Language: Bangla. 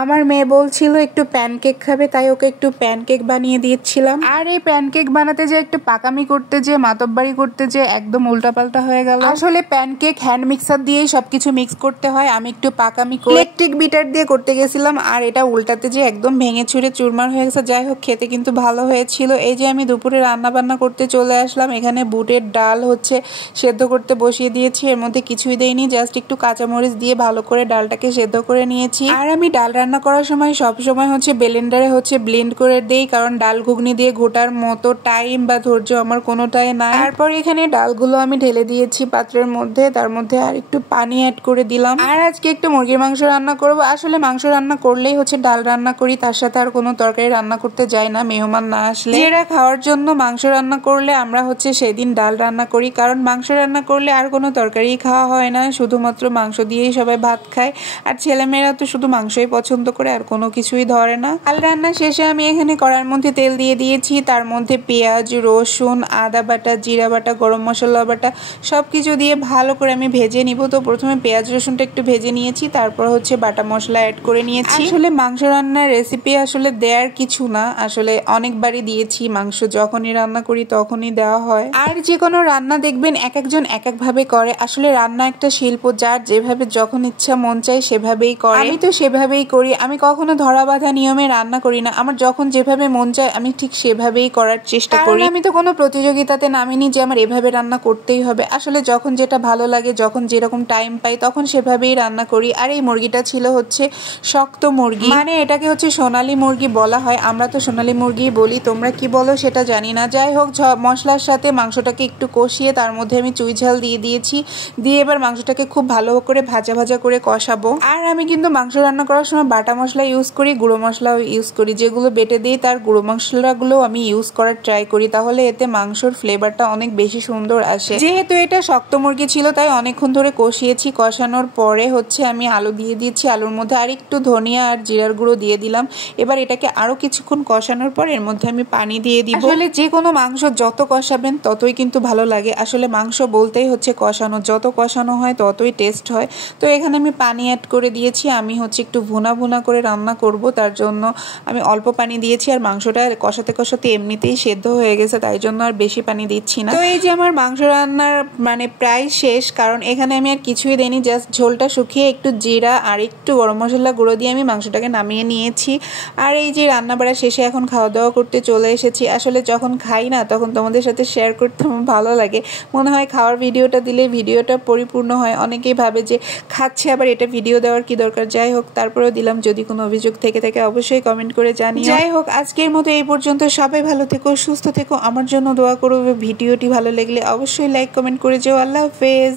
আমার মেয়ে বলছিল একটু প্যানকেক খাবে, তাই ওকে একটু প্যানকেক বানিয়ে দিয়েছিলাম। আর এই প্যানকেক বানাতে যে একটু পাকামি করতে যে মাতব্বারি করতে যে একদম উল্টাপাল্টা হয়ে গেল। আসলে প্যানকেক হ্যান্ড মিক্সার দিয়েই সবকিছু মিক্স করতে হয়। আমি একটু পাকামি করে ইলেকট্রিক বিটার দিয়ে করতে গেছিলাম, আর এটা উল্টাতে যে একদম ভেঙে ছুঁড়ে চুরমার হয়ে গেছে। যাই হোক, খেতে কিন্তু ভালো হয়েছিল। এই যে আমি দুপুরে রান্না বান্না করতে চলে আসলাম। এখানে বুটের ডাল সেদ্ধ করতে বসিয়ে দিয়েছি। এর মধ্যে কিছুই দেইনি, জাস্ট একটু কাঁচামরিচ দিয়ে ভালো করে ডালটাকে সেদ্ধ করে নিয়েছি। আর আমি ডাল রান্না করার সময় সব সময় ব্লেন্ডারে ব্লেন্ড করে দেই, কারণ ডাল ঘুগনি দিয়ে ঘোটার মতো টাইম বা ধৈর্য আমার কোনোটাই নাই। তারপর এখানে ডালগুলো আমি ঢেলে দিয়েছি পাত্রের মধ্যে, তার মধ্যে আর একটু পানি অ্যাড করে দিলাম। আর আজকে একটু মুরগির মাংস রান্না করব। আসলে মাংস রান্না করলেই ডাল রান্না করি, তার সাথে আর কোনো তরকারি রান্না করতে যাই না মেহমান না আসলে। যেটা খাওয়ার জন্য মাংস রান্না করলে আমরা সেদিন ডাল রান্না করি, কারণ মাংস রান্না করলে আর কোনো তরকারি খাওয়া হয় না, শুধুমাত্র মাংস দিয়েই সবাই ভাত খায়। আর ছেলেমেয়েরা তো শুধু মাংসই পছন্দ করে, আর কোনো কিছুই ধরে না। ডাল রান্না শেষে আমি এখানে কড়াইয়ের মধ্যে তেল দিয়ে দিয়েছি, তার মধ্যে পেঁয়াজ, রসুন, আদা বাটা, জিরা বাটা, গরম মশলা বাটা সবকিছু দিয়ে ভালো করে আমি ভেজে নিব। তো প্রথমে পেঁয়াজ রসুনটা একটু ভেজে নিয়েছি, তারপর বাটা মশলা অ্যাড করে নিয়েছি। আসলে মাংস রান্নার রেসিপি দেওয়ার কিছু না, আসলে অনেকবারই দিয়েছি। মাংস যখনই রান্না করি তখনই দেওয়া হয়। আর যে কোনো রান্না দেখবেন এক একজন এক এক ভাবে করে। আসলে রান্না একটা শিল্প, যার যেভাবে যখন ইচ্ছা মন চায় সেভাবেই করে। আমি তো সেভাবেই করি। আমি কখনো ধরা বাঁধা নিয়মে রান্না করি না। আমার যখন যেভাবে মন চায় আমি ঠিক সেভাবেই করার চেষ্টা করি। আমি তো কোনো প্রতিযোগিতাতে নামিনি যে আমার এভাবে রান্না করতেই হবে। আসলে যখন যেটা ভালো লাগে, যখন যেরকম টাইম পাই তখন সেভাবেই রান্না করি। আর এই মুরগিটা ছিল শক্ত মুরগি, মানে এটাকে সোনালী মুরগি বলা হয়। আমরা তো সোনালী মুরগি বলি, তোমরা কি বলো সেটা জানি না। যাই হোক, মশলার সাথে মাংসটাকে একটু কষিয়ে তার মধ্যে আমি চুই ঝাল দিয়ে দিয়েছি। দিয়ে এবার মাংসটাকে খুব ভালো করে ভাজা ভাজা করে কষাবো। আর আমি কিন্তু মাংস রান্না করার সময় বাটা মশলা ইউজ করি, গুঁড়ো মশলাও ইউজ করি। যেগুলো বেটে দিই তার গুঁড়ো মশলাগুলো আমি ইউজ করার ট্রাই করি, তাহলে এতে মাংসর ফ্লেভারটা অনেক বেশি সুন্দর আসে। যেহেতু এটা শক্ত মুরগি ছিল, তাই অনেকক্ষণ ধরে কষিয়েছি। কষানোর পরে আমি আলু দিয়ে দিয়েছি। আলুর মধ্যে আর একটু ধনিয়া আর জিরার গুঁড়ো দিয়ে দিলাম। এবার এটাকে আরো কিছুক্ষণ কষানোর পর এর মধ্যে আমি পানি দিয়ে দিব। আসলে যে কোনো মাংস যত কষাবেন ততই কিন্তু ভালো লাগে। আসলে মাংস বলতেই কষানো, যত কষানো হয় ততই টেস্ট হয়। তো এখানে আমি পানি অ্যাড করে দিয়েছি। আমি একটু ভুনা ভুনা করে রান্না করব, তার জন্য আমি অল্প পানি দিয়েছি। আর মাংসটা কষাতে কষাতে এমনিতেই সেদ্ধ হয়ে গেছে, তাই জন্য আর বেশি পানি দিচ্ছি না। তো এই যে আমার মাংস রান্নার প্রায় শেষ, কারণ এখানে আমি আর কিছুই দেইনি, জাস্ট ঝোলটা শুকিয়ে একটু জিরা আর একটু গরম মশলা গুঁড়ো দিয়ে আমি মাংসটাকে নামিয়ে নিয়েছি। আর এই যে রান্না বাড়া শেষে এখন খাওয়া দাওয়া করতে চলে এসেছি। আসলে যখন খাই না তখন তোমাদের সাথে শেয়ার করতে আমার ভালো লাগে। মনে হয় খাওয়ার ভিডিওটা দিলে ভিডিওটা পরিপূর্ণ হয়। অনেকেই ভাবে যে খাচ্ছে, আবার এটা ভিডিও দেওয়ার কি দরকার। যাই হোক, তারপরেও দিলাম। যদি কোনো অভিযোগ থেকে থাকে অবশ্যই কমেন্ট করে জানিও। যাই হোক, আজকের মতো এই পর্যন্ত। সবাই ভালো থেকো, সুস্থ থেকো, আমার জন্য দোয়া করো। ভিডিওটি ভালো লাগলে অবশ্যই লাইক কমেন্ট করে যেও। আল্লাহ হাফেজ।